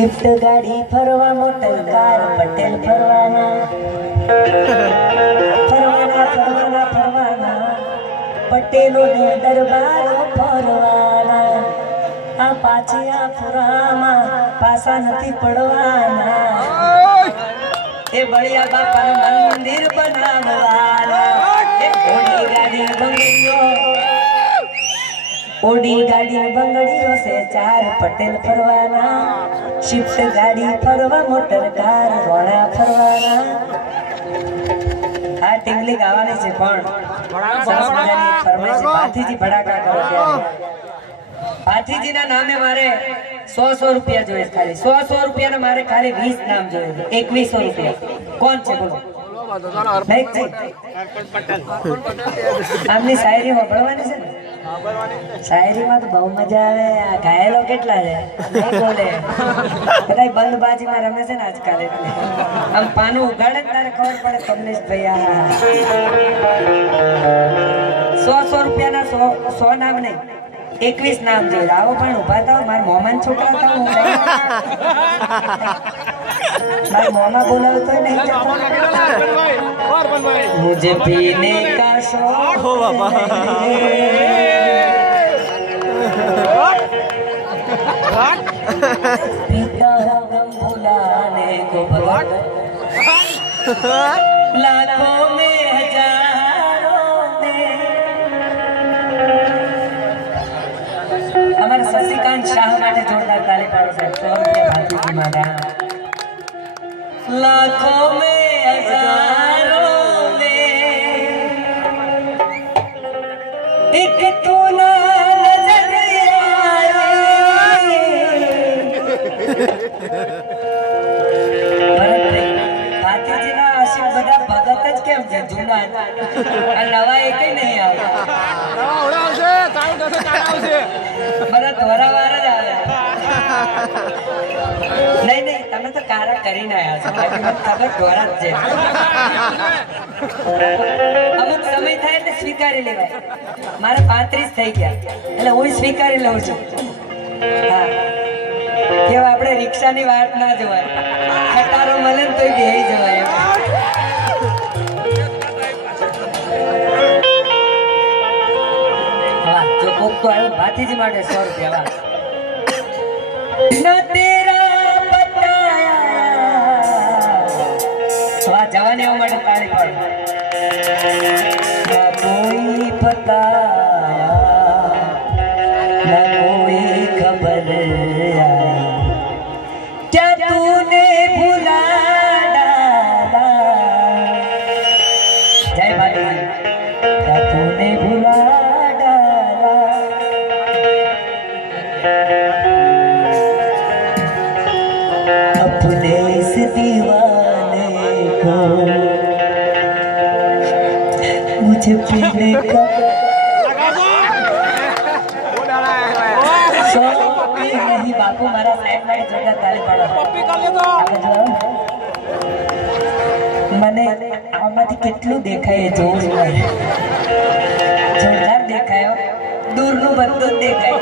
Swift ગાડી ફરવા motor car Patel ફરવાના પટેલોને દરબારો ફરવાના આ પાછિયા ફુરામાં પાસા નથી પડવાના એ બળિયા બાપાનું મંદિર બનાવવાના ઓડી ગાડી બંગડીઓ છે ચાર પટેલ ફરવાના શિફ્ટ ગાડી ફરવા મોટર કાર રોણા ફરવાના આ ટીંગલી ગાવાની છે પણ સરસ મજાની ફરમાઈશ ભાથીજી ભડાકા કરો ત્યારે ભાથીજીના નામે મારે 100 રૂપિયા જોઈએ ખાલી 100 રૂપિયાના મારે ખાલી 20 નામ જોઈએ 2100 રૂપિયા કોણ છે બોલો આમની શાયરી સાંભળવાની છે ને શાયરીમાં તો બહુ મજા આવે આ ઘાયલો કેટલા છે નહીં બોલે બધા બંધબાજીમાં રમે છે ને આજકાલ એટલે આમ પાનું ઉગાડે તારે ખબર પડે કમલેશ ભાઈ 100 રૂપિયાના 100 નામ નહીં 21 નામ જોઈએ આવો પણ ઉભા થાવ મારા મોમાન છોકરા થાવ હું મારા મોમા બોલાવે તો નહીં જતો મુझे पीने का शौक हो बाबा पीता हूँ गम भुलाने को लाखों में हजारों में हमारे शशिकांत शाह માટે જોરદાર તાળી પાડો સાહેબ 100 રૂપિયા ભાતીજી માટે लाखों में हजारों में एक तू ना नजर आए भातीजी ना आशिक બધા ભગત જ કેમ છે જૂના આ નવા એક નહીં આવતા નવા ઉડાવશે ચાલુ થશે ચાલુ આવશે ભરત વરાવાર જ આવે નહીં નહીં તમે તો કારા કરીને આવ્યા છો બાકી ખબર ઢોરા જ છે અમુક સમય થાય એટલે સ્વીકારી લેવાય મારા 35 થઈ ગયા એટલે હું સ્વીકારી લઉં છું હા કેવા આપણે રિક્ષાની વાત ના જોવાય ખટારો મળે ને તોય બેહી જવાય વાહ જો કોક તો આવ્યો ભાતીજી માટે 100 રૂપિયા વાહ जवानी માટે તાળી પાડો ના કોઈ बताया ना कोई खबर आई क्या तूने भुला डाला जय भाई क्या तूने भुला डाला अपने इस दीवाने मुझे पीने का नहीं बापू मारा साइड में जोरदार ताली पाडो पप्पी कर ले तो મને આમાંથી કેટલું દેખાય જોઉં છું જોરદાર દેખાયો દૂરનું બધું દેખાય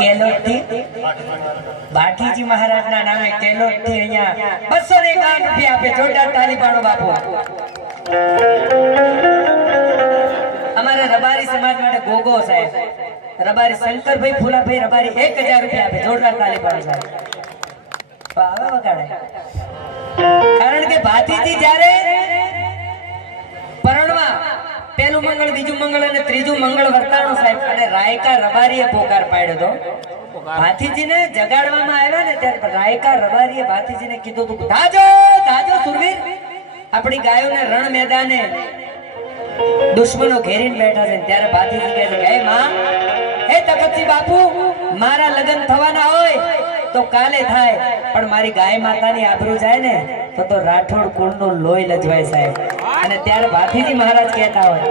કેલોટથી ભાટીજી મહારાજના નામે કેલોટથી અહીંયા 251 રૂપિયા આપે જોરદાર તાળી પાડો બાપુ અમારા રબારી સમાજ માટે ગોગો સાહેબ રબારી શંકરભાઈ ફૂલાભાઈ રબારી 1000 રૂપિયા આપે જોરદાર તાળી પાડો સાહેબ આવે વગાડે કારણ કે ભાતીજી જ્યારે પરણવા પહેલું મંગળ બીજું મંગળ અને ત્રીજું મંગળ વર્તાણો સાહેબ અને રાયકા રબારીએ પોકાર પાડ્યો હતો ભાતીજીને જગાડવામાં આવ્યા ને ત્યારે રાયકા રબારીએ ભાતીજીને કીધું હતું ધાજો ધાજો સુરવીર આપણી ગાયોને રણ મેદાને દુશ્મનો ઘેરીને બેઠા છે ત્યારે ભાતીજી કહે છે હે માં હે તખતસિંહ બાપુ મારા લગ્ન થવાના હોય તો કાલે થાય પણ મારી ગાય માતાની આબરૂ જાય ને તો રાઠોડ કુળનું લોહી લજવાય સાહેબ અને ત્યારે ભાતીજી મહારાજ કહેતા હોય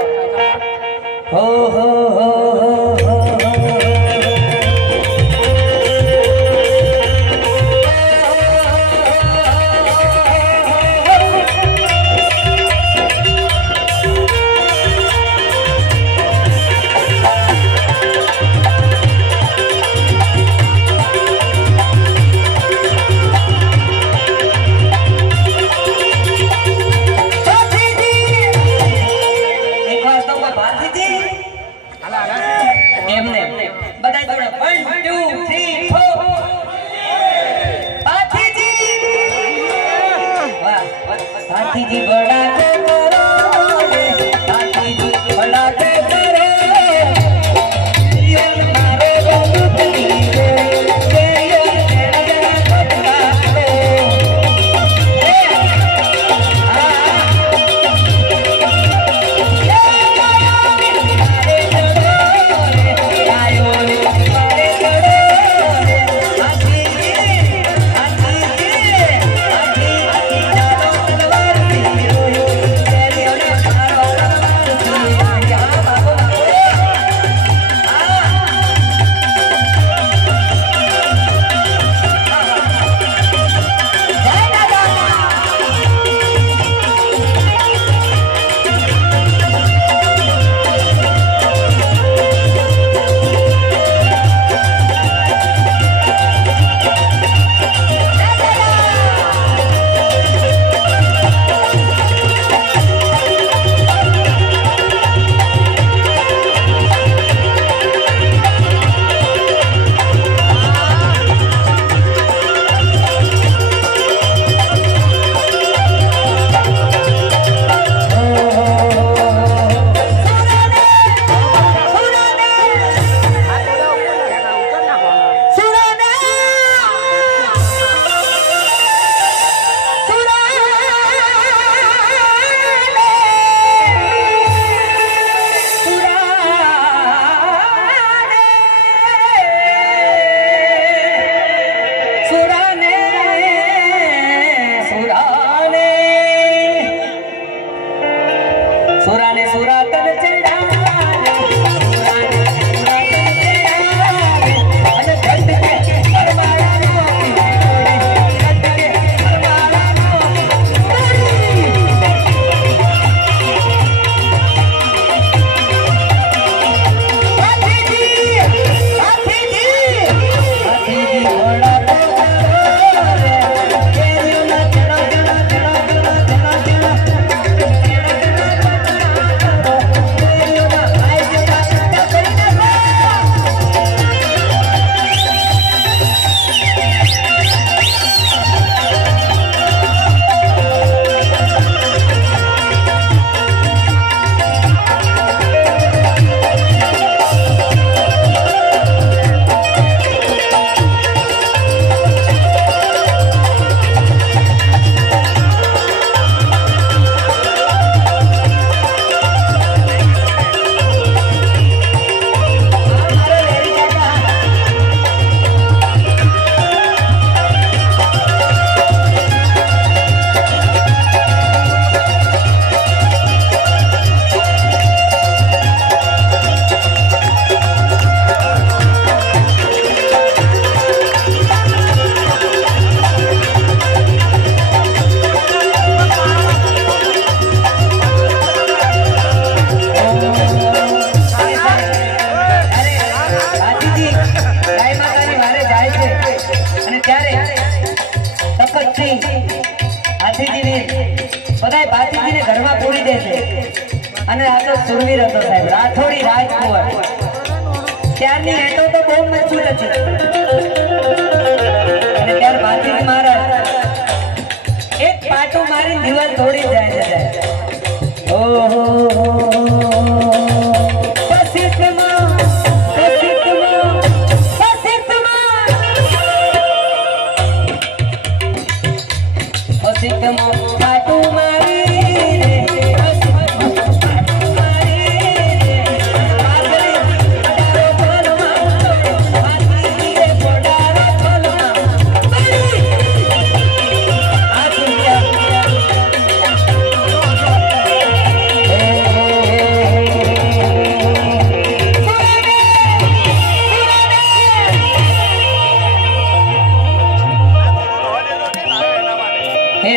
હો હો હો હો બધાય ભાતીજીને ઘરમાં પૂરી દે છે અને આ તો સુરવીર હતો સાહેબ, રાઠોડી રાજકુંવર. ત્યારની એટો તો બહુ મજબૂત હતી અને ત્યાર ભાતીજી મહારાજ એક પાટું મારી દિવાલ તોડી જાય છે સાહેબ. ઓહો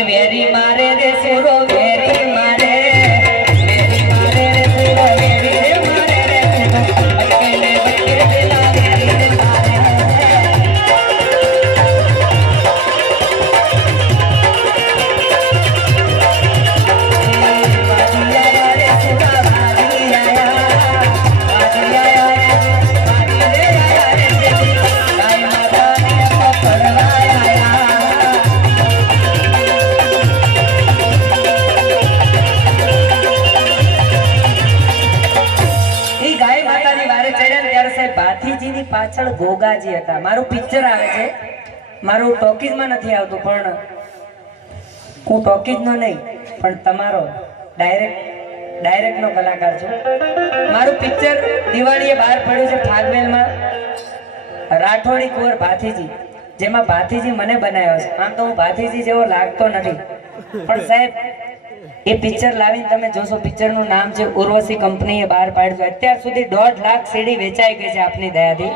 વેરી મારે રે સુરો વેરી મારે વેરી મારે રે સુરો વેરી રે મારે રે અકેલે બકે દિલા વેરી રે તારે વાદિયા રે સુરા વાદિયા વાદિયા રે ગાય માતા ને પકડવાયા ભાથીજીની પાછળ ગોગાજી હતા. મારું પિક્ચર આવે છે, મારું ટોકીઝમાં નથી આવતું, પણ હું ટોકીઝનો નહીં પણ તમારો ડાયરેક્ટનો કલાકાર છું. મારું પિક્ચર દિવાળીએ બહાર પડ્યું છે ફાગવેલમાં, રાઠોડી કુંવર ભાથીજી, જેમાં ભાથીજી મને બનાવ્યો છે. આમ તો હું ભાથીજી જેવો લાગતો નથી, પણ સાહેબ એ પિક્ચર લાવીને તમે જોશો. પિક્ચરનું નામ છે ઉર્વશી કંપનીએ બહાર પાડ્યું. અત્યાર સુધી 1.5 લાખ સીડી વેચાઈ ગઈ છે આપની દયાથી.